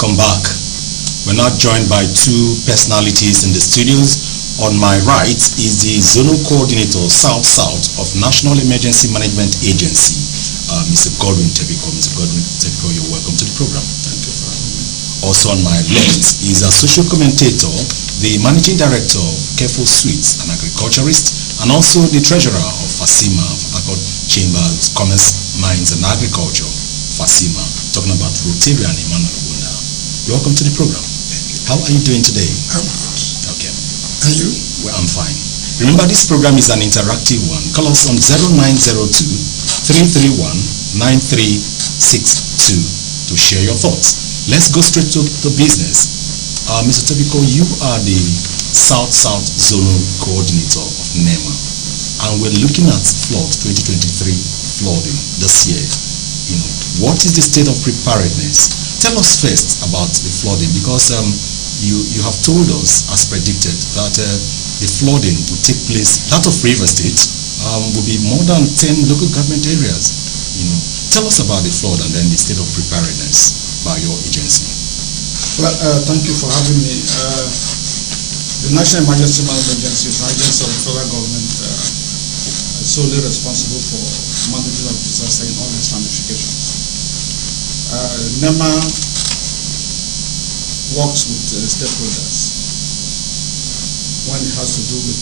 Welcome back. We're now joined by two personalities in the studios. On my right is the Zonal Coordinator South-South of National Emergency Management Agency, Mr. Godwin Tebiko. Mr. Godwin Tebiko, you're welcome to the program. Thank you for having me. Also on my left is a social commentator, the Managing Director of Careful Sweets, an agriculturist, and also the Treasurer of FASIMA, Accord Chambers, Commerce, Mines and Agriculture, FASIMA, talking about Rotarian Emmanuel Wunda. You're welcome to the program. Thank you. How are you doing today? I'm good. Okay. And you? Well, I'm fine. Remember, this program is an interactive one. Call us on 0902-331-9362 to share your thoughts. Let's go straight to the business. Mr. Tebiko, you are the South-South Zonal Coordinator of NEMA, and we're looking at flood 2023 flooding this year. What is the state of preparedness? Tell us first about the flooding, because you have told us, as predicted, that the flooding will take place. That of River State will be more than 10 local government areas. Tell us about the flood and then the state of preparedness by your agency. Well, thank you for having me. The National Emergency Management Agency is an agency of the federal government solely responsible for management of disaster in all its ramifications. NEMA works with stakeholders when it has to do with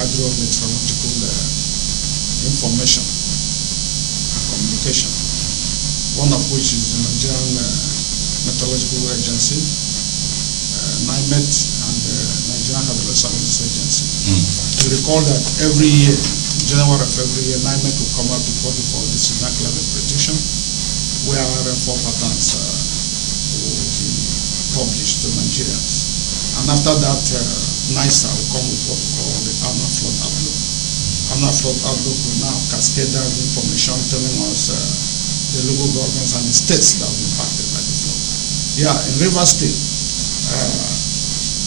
hydrometeorological information and communication, one of which is the Nigerian Meteorological Agency, NIMET, and Nigerian Hydrological Agency. To recall that every year, January of every year, NIMET will come out with what we call the signal climate prediction, where rainfall patterns will be published to Nigerians. And after that, NISA will come with what we call the annual flood outlook. Annual flood outlook will now cascade down the information telling us the local governments and the states that will be impacted by the flood. Yeah, in River State,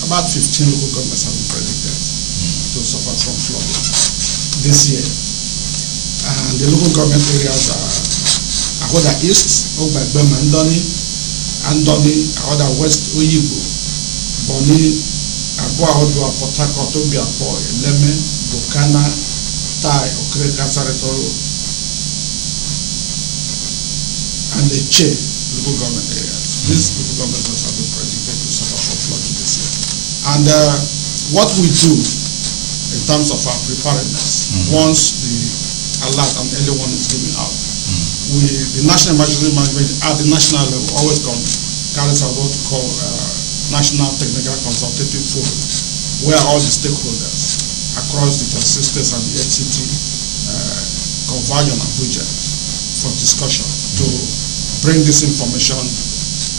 about 15 local governments have been predicted to suffer from flooding this year. And the local government areas are Ahoda East, Ogbegbe Mandoni, Andoni, Ahoda West, Oyibo, Boni, Agua Odua, Port Harcourt, Obiapo, Eleme, Bukana, Tai, Okreka, Saretoro, and the Che local government areas. These local governments have been predicted to suffer from flooding this year. And what we do in terms of our preparedness, once the alert and early one is given out, the National Emergency Management at the national level always carries out what we call National Technical Consultative Forum, where all the stakeholders across the 36 states and the HCT converge on Abuja for discussion to bring this information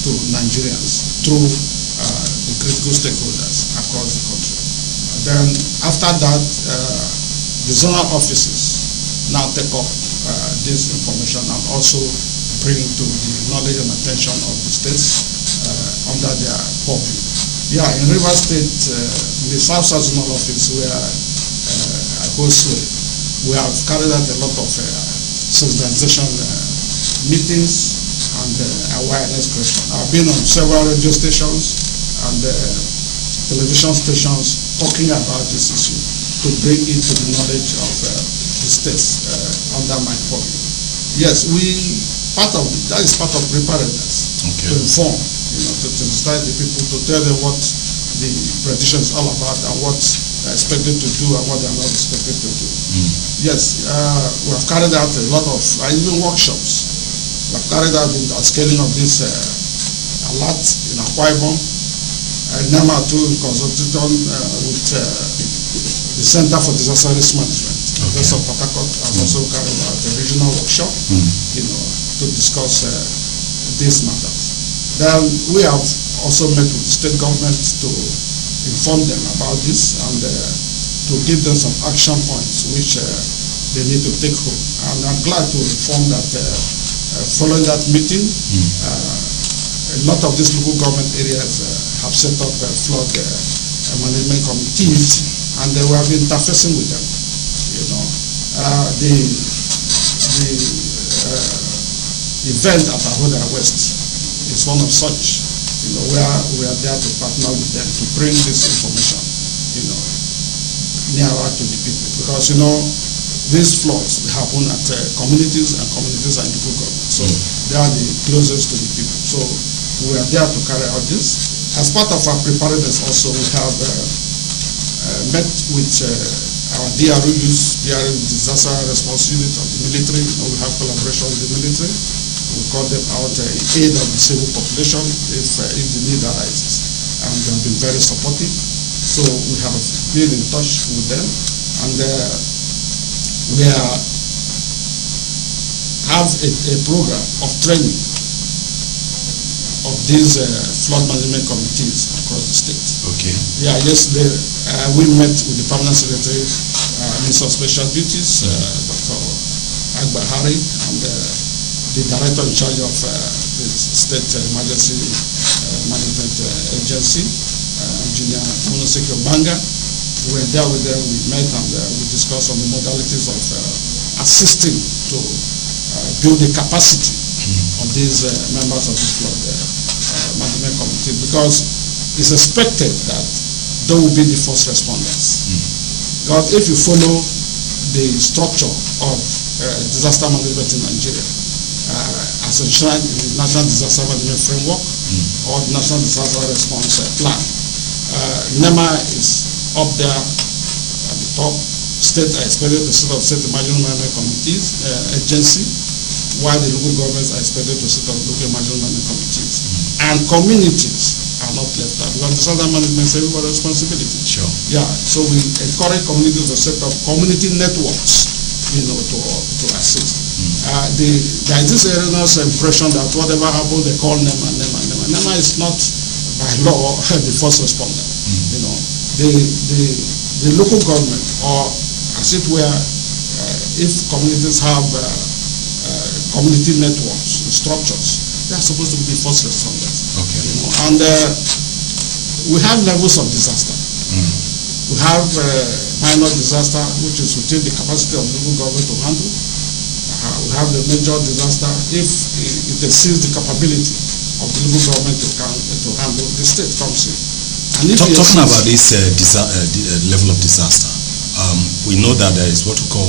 to Nigerians through the critical stakeholders across the country. Then after that, the zonal offices now take up this information and also bring to the knowledge and attention of the states under their purview. Yeah, in River State, in the South-South Zonal Office, where I go sway, we have carried out a lot of sensitization meetings and awareness creation. I've been on several radio stations and television stations talking about this issue to bring it to the knowledge of the states under my purview. Yes, that is part of preparedness, to inform, to sensitize the people, to tell them what the prediction is all about and what they're expected to do and what they're not expected to do. Yes, we have carried out a lot of, even workshops. We have carried out the scaling of this alert in Akwa Ibom. NEMA too consulted with the Center for Disaster Risk Management. Professor Port Harcourt has also carried out a regional workshop, to discuss these matters. Then we have also met with the state governments to inform them about this and to give them some action points which they need to take home. And I'm glad to inform that following that meeting, a lot of these local government areas have set up flood management committees, and we have been interfacing with them. The event at Ahoda West is one of such, where we are there to partner with them to bring this information, nearer to the people. Because, these floods happen at communities and local government. So they are the closest to the people. So we are there to carry out this. As part of our preparedness also, we have met with our DRUs, Disaster Response Unit of the military. We have collaboration with the military. We call them out in aid of the civil population if the need arises. And they have been very supportive. So we have been in touch with them, and we have a program of training of these flood management committees across the state. Okay. Yeah, yesterday we met with the Permanent Secretary, Minister of Special Duties, Dr. Agbahari, and the Director in charge of the State Emergency Management Agency, Engineer Monoseki Obanga. We were there with them, we met, and we discussed on the modalities of assisting to build the capacity of these members of the flood management committee, because it's expected that they will be the first responders. Because if you follow the structure of disaster management in Nigeria, as enshrined in the National Disaster Management Framework or the National Disaster Response Plan, NEMA is up there at the top. State are expected to set up state emergency management committees, agency, while the local governments are expected to set up local emergency management committees. And communities are not left out, because disaster management is everybody's responsibility. Sure. Yeah, so we encourage communities to set up community networks, to assist. There is this erroneous impression that whatever happens, they call NEMA. NEMA is not by law the first responder. The local government, or as it were, if communities have community networks, structures, they are supposed to be the first responders. Okay. And we have levels of disaster. We have minor disaster, which is within the capacity of the local government to handle. We have the major disaster if it exceeds the capability of the local government to handle. The state comes in. And if talking about this level of disaster, we know that there is what we call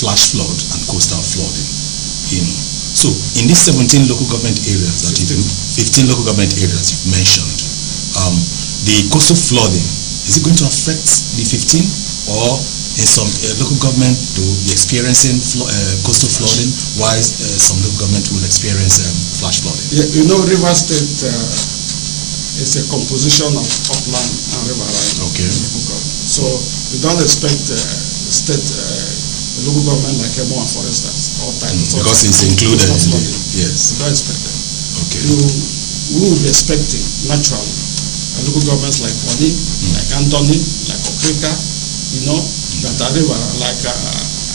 flash flood and coastal flooding. So in these 17 local government areas that 15 local government areas you've mentioned, the coastal flooding, is it going to affect the 15, or in some local government to be experiencing coastal flooding, while some local government will experience flash flooding? Yeah, River State is a composition of upland and riverine. Okay. Local government. So we don't expect local government like Emo, for instance, or because it's included in the, yes. We don't expect that. Okay. We will be expecting naturally local governments like Bonny, like Anthony, like Okrika, that are river, like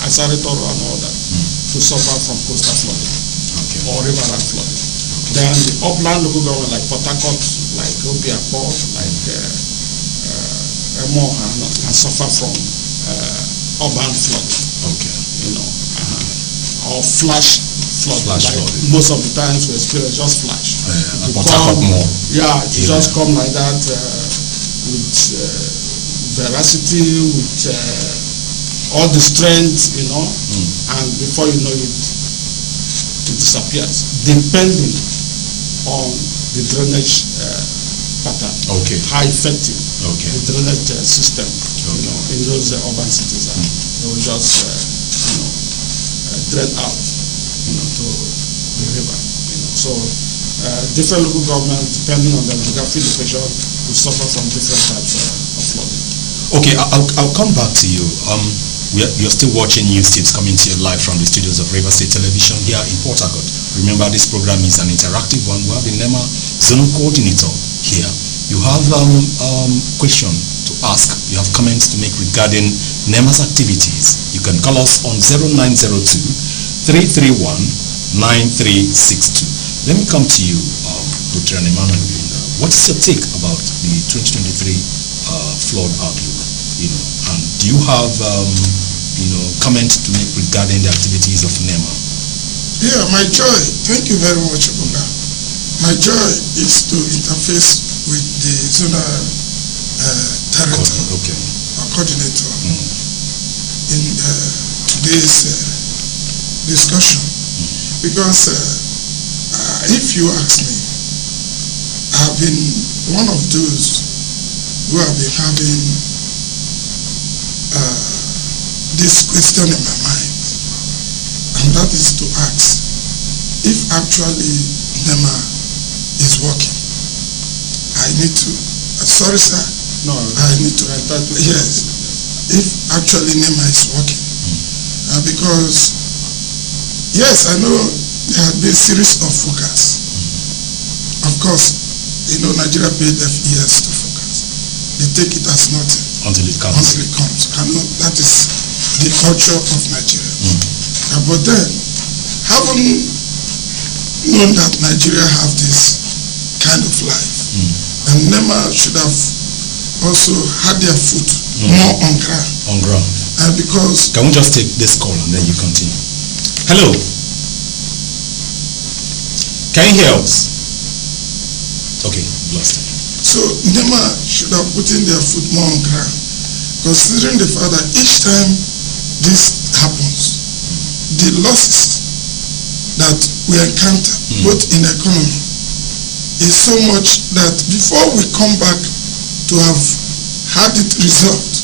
Asaritoro and all that, to suffer from coastal flooding or riverine flooding. Then the upland local government like Port Harcourt, like Obiakpo, like Emo can suffer from urban flooding. Okay. Or flash flooding. Flooding. Most of the times we experience just flash. Port Harcourt more. Yeah, it just come like that with veracity, with all the strength, and before you know it disappears, depending on the drainage pattern. Okay. How effective the drainage system, in those urban cities are. They will just, drain out, to the river. So different local governments, depending on the geographic location, will suffer from different types of flooding. Okay, I'll come back to you. You're still watching News Tips coming to you live from the studios of River State Television here in Port Harcourt. Remember, this program is an interactive one. We have the NEMA Zonal Coordinator here. You have question to ask. You have comments to make regarding NEMA's activities. You can call us on 0902-331-9362. Let me come to you, Dr. Emmanuel. What is your take about the 2023 flood outlook? And do you have comments to make regarding the activities of NEMA? Yeah, my joy. Thank you very much, Oga. My joy is to interface with the zonal director or coordinator in today's discussion, because if you ask me, I've been one of those who have been having this question in my mind, and that is to ask if actually NEMA is working. I need to, sorry sir, no, I need to, yes, if actually NEMA is working. Because, yes, I know there have been a series of focus. Of course, Nigeria paid FES to focus. They take it as nothing. Until it comes. Until it comes. And that is the culture of Nigeria. But then, having known that Nigeria have this kind of life, and NEMA should have also had their foot more on ground. On ground. Because... Can we just take this call and then you continue? Hello. Can you hear us? Okay, lost it. So NEMA should have put in their foot more on ground, considering the fact that each time this happens, the losses that we encounter, both in economy, is so much that before we come back to have had it resolved,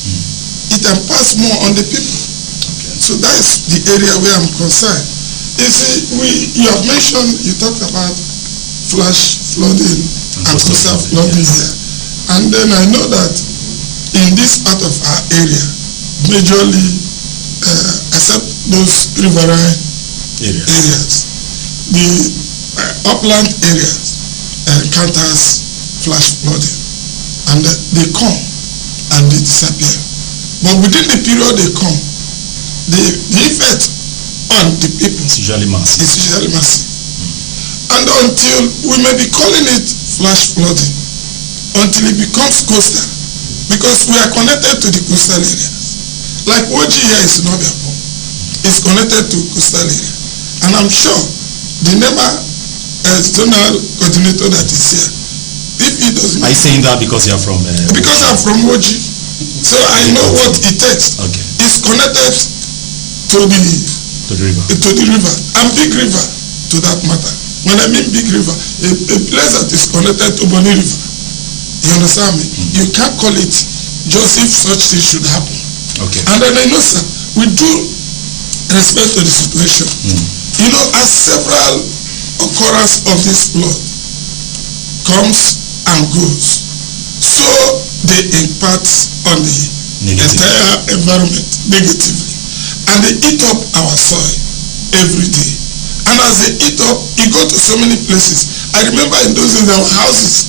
it can pass more on the people. Okay. So that is the area where I'm concerned. You see, you have mentioned, you talked about flash flooding and coastal flooding here. And then I know that in this part of our area, majorly, except those riverine areas, the upland areas encounters flash flooding. And they come and they disappear. But within the period they come, the effect on the people is usually massive. And until we may be calling it flash flooding, until it becomes coastal, because we are connected to the coastal areas. Like Woji here is in Obiapo, is connected to coastal area. And I'm sure the NEMA zonal coordinator that is here, if he doesn't... Are you saying that because you're from... because I'm from Woji. So I know what it takes. Okay. It's connected to the river. And big river to that matter. When I mean big river, a place that is connected to Bonny River. You understand me? You can't call it just if such things should happen. Okay. And then I know, sir, we do respect to the situation. As several occurrence of this flood comes and goes, so they impact on the entire environment negatively. And they eat up our soil every day. And as they eat up, you go to so many places. I remember in those days our houses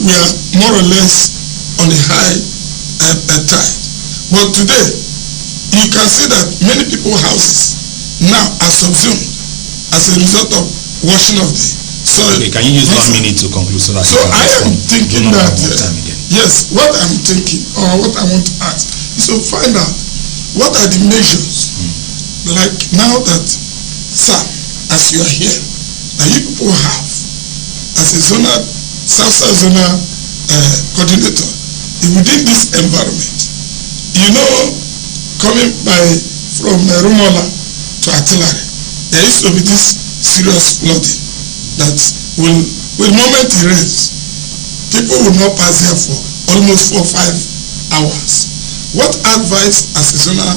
were more or less on a high tide. But today, you can see that many people's houses now are subsumed as a result of washing of the soil. Okay, can you use 1 minute to conclude so that so I am thinking that yes, what I'm thinking or what I want to ask is to find out what are the measures like now that, sir, as you are here, that you people have as a South zonal coordinator within this environment. Coming from Rumola to Artillery, there used to be this serious flooding that will moment it rains, people will not pass there for almost 4 or 5 hours. What advice as a zonal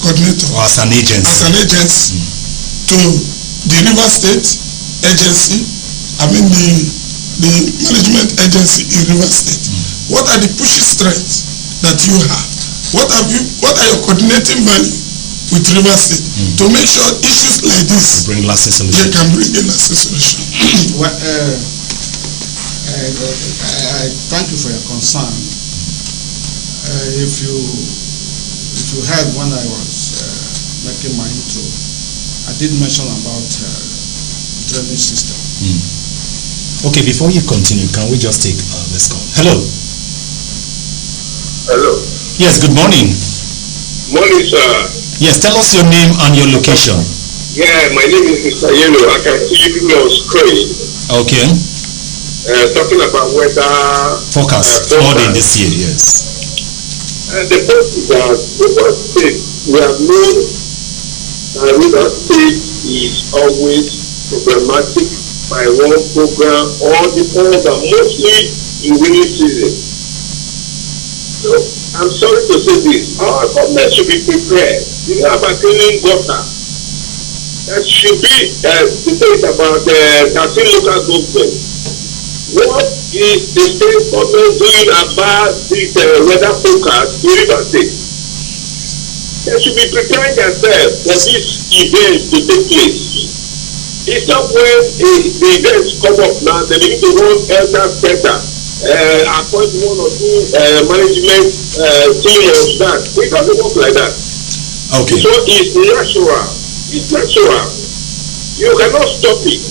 coordinator or as an agency to the River State agency, the management agency in River State? What are the pushing strengths that you have? What are your coordinating value with River State to make sure issues like this bring lasting solution? They can bring a lasting solution. Well, I thank you for your concern. If you heard when I was making my intro, I did mention about drainage system. Okay, before you continue, can we just take this call? Hello. Hello. Yes, good morning. Morning, sir. Yes, tell us your name and your location. Yeah, my name is Mr. Yellow. I can see you people on screen. Okay. Talking about weather forecast flooding this year, yes. The point is that River State, we have known that River State is always problematic by one program or the other, mostly in rainy season. So I'm sorry to say this, our government should be prepared. You know about cleaning gutter. That should be the thing about 13 local government. What is the state government doing about this weather forecast in River State? They should be preparing themselves for this event to take place. It's not when the events come up now, they need to run elder better, appoint one or two management team of that. It doesn't work like that. Okay. So it's natural. It's natural. You cannot stop it.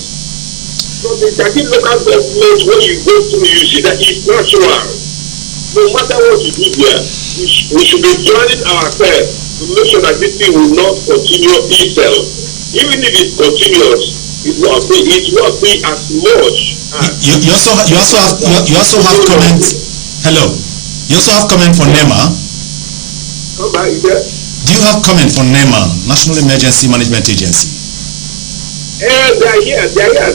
So the 13 local governments, when you go through, you see that it's natural. No matter what you do there, we should be planning ourselves to make sure that this thing will not continue itself. Even if it continues, it will not be as much as... You also have comment. Hello. You also have comment for NEMA. Come back there. Do you have comment for NEMA, National Emergency Management Agency? They are here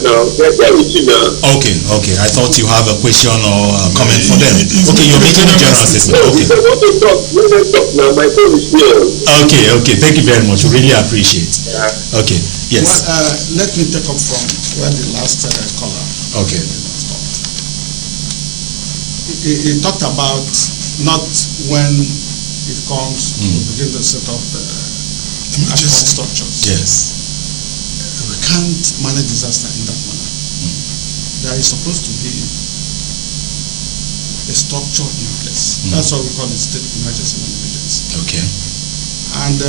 now. They are there with you now. Okay. I thought you have a question or a comment for them. Okay, you're making a general assessment. Okay. I want to talk. When I talk now, my phone is here. Okay. Thank you very much. We really appreciate. Yeah. Okay. Yes. Well, let me take up from where the last caller. Okay. He talked about not when it comes to begin to set up structures. Yes. We can't manage disaster in that manner. There is supposed to be a structure in place. That's what we call the State Emergency Management Agency. Okay. And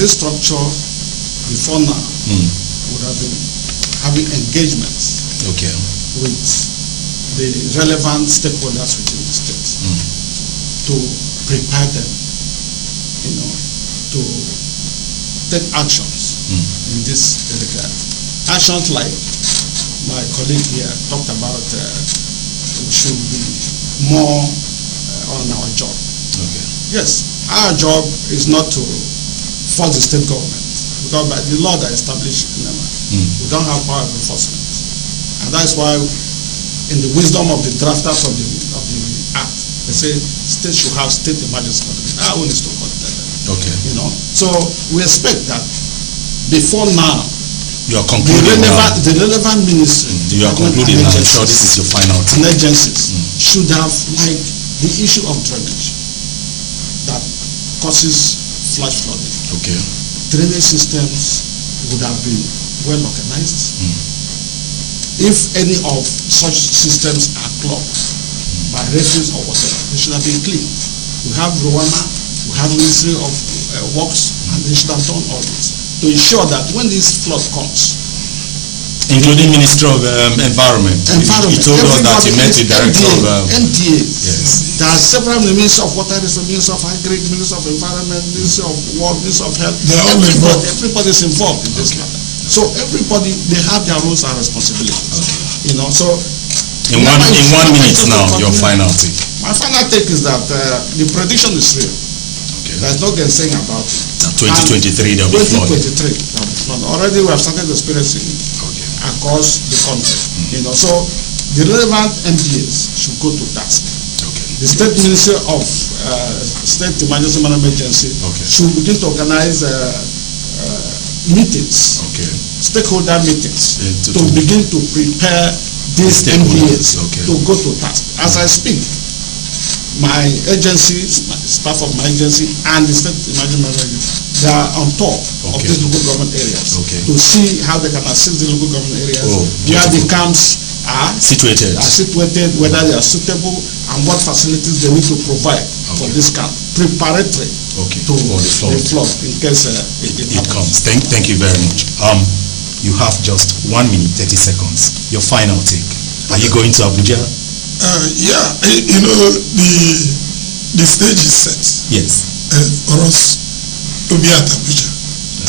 this structure, before now, would have been having engagements with the relevant stakeholders within the state to prepare them, to take actions in this regard. Actions like my colleague here talked about, we should be more on our job. Okay. Yes, our job is not to force the state government, because by the law that established NEMA, we don't have power of enforcement. And that's why in the wisdom of the drafters of the act, they say states should have state emergency management. Our own is to contain them. Okay. So we expect that before now, you are concluding the relevant ministry, you are concluding now. I'm sure this is your final thing. And agencies should have, like the issue of drainage that causes flash flooding. Okay. Drainage systems would have been well organized. If any of such systems are clogged by refuse or whatever, they should have been cleaned. We have Rwanda, we have Ministry of Works, and they should have done all this to ensure that when this flood comes, including Minister of Environment. You told us that you met with Director of MDA. Yes. There are several ministers of water, minister of agri, minister of environment, minister of work, minister of health. Everybody is involved in this matter. So everybody, they have their roles and responsibilities. So in one minute now, your final take. My final take is that the prediction is real. Okay. There's no saying about it. 2023 there will be flood. 2023 already we have started experiencing it across the country. So the relevant MDAs should go to task. The State Ministry of State Emergency Management Agency should begin to organize meetings, stakeholder meetings, to begin to prepare these MDAs to go to task. As I speak, my agency, staff of my agency, and the State Emergency Management Agency, they are on top of these local government areas to see how they can assist the local government areas where the camps are situated, whether they are suitable, and what facilities they need to provide for this camp, preparatory to the flood in case it comes. Thank you very much. You have just 1 minute 30 seconds. Your final take. Are you going to Abuja? The stage is set. Yes. For us to be at Abuja,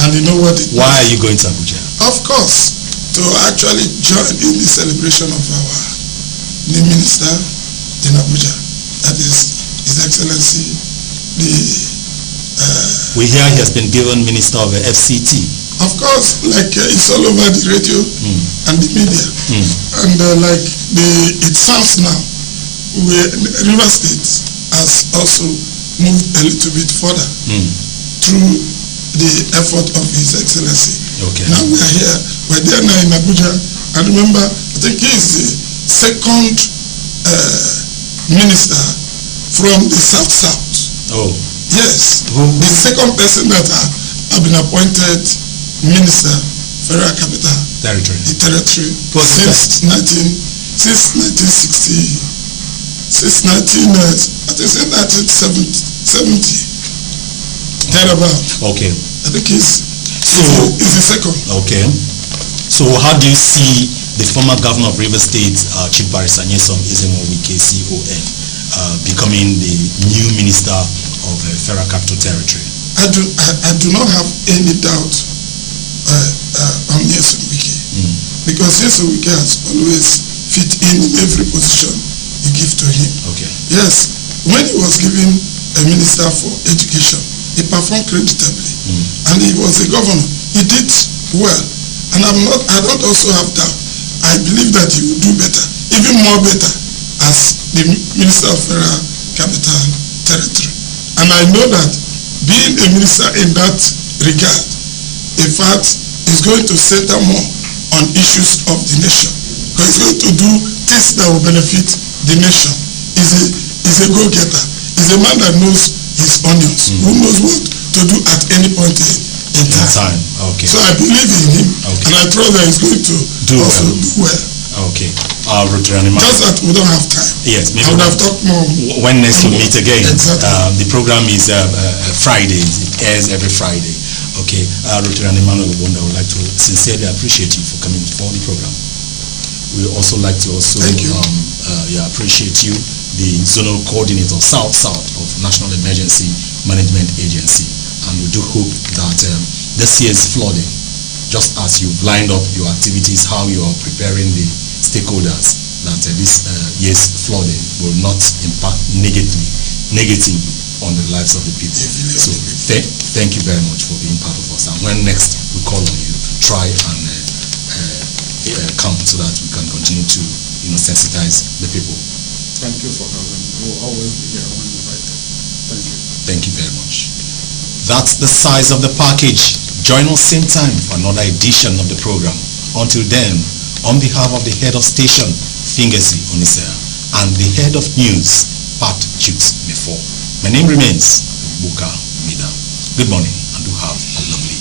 and you know what? Why are you going to Abuja? Of course, to actually join in the celebration of our new minister in Abuja. That is His Excellency we hear he has been given Minister of FCT. Of course, like it's all over the radio and the media. And it sounds now, River State has also moved a little bit further through the effort of His Excellency. Okay. Now we are here. We're there now in Abuja. I remember, I think he is the second minister from the South. Oh. Yes. The second person that have been appointed minister, Federal Capital Territory. The territory since 1970. Thereabout. Okay. I think he's the second. Okay. So how do you see the former governor of River State, Chief Barrister Nyesom Ezemo-Wike, CON, becoming the new minister of Federal Capital Territory? I do not have any doubt on Nyesom-Wike, because Nyesom-Wike has always fit in every position you give to him. Okay. Yes, when he was given a minister for education, he performed creditably, and he was a governor. He did well, and I don't also have doubt. I believe that he will do better, even more better, as the Minister of Federal Capital Territory. And I know that being a minister in that regard, in fact, is going to center more on issues of the nation, because he's going to do things that will benefit the nation. He's a go-getter. He's a man that knows his onions, who knows what to do at any point in time. Okay. So I believe in him, and I trust that he's going to do well. Okay. Just that we don't have time. Yes, maybe I would have talked more. When next we meet again. Exactly. The program is Fridays. It airs every Friday. Okay. Rotarian Emmanuel Wonder, I would like to sincerely appreciate you for coming for the program. We would also like to appreciate you, the Zonal Coordinator South of National Emergency Management Agency. And we do hope that this year's flooding, just as you've lined up your activities, how you are preparing the stakeholders, that this year's flooding will not impact negatively on the lives of the people. So thank you very much for being part of us. And when next we call on you, try and come so that we can continue to sensitize the people. Thank you for having me. We'll always be here when invited. Thank you. Thank you very much. That's the size of the package. Join us same time for another edition of the program. Until then, on behalf of the head of station, Fingesi Onisea, and the head of news, Pat Chooks Mefo, my name remains Buka Mida. Good morning and do have a lovely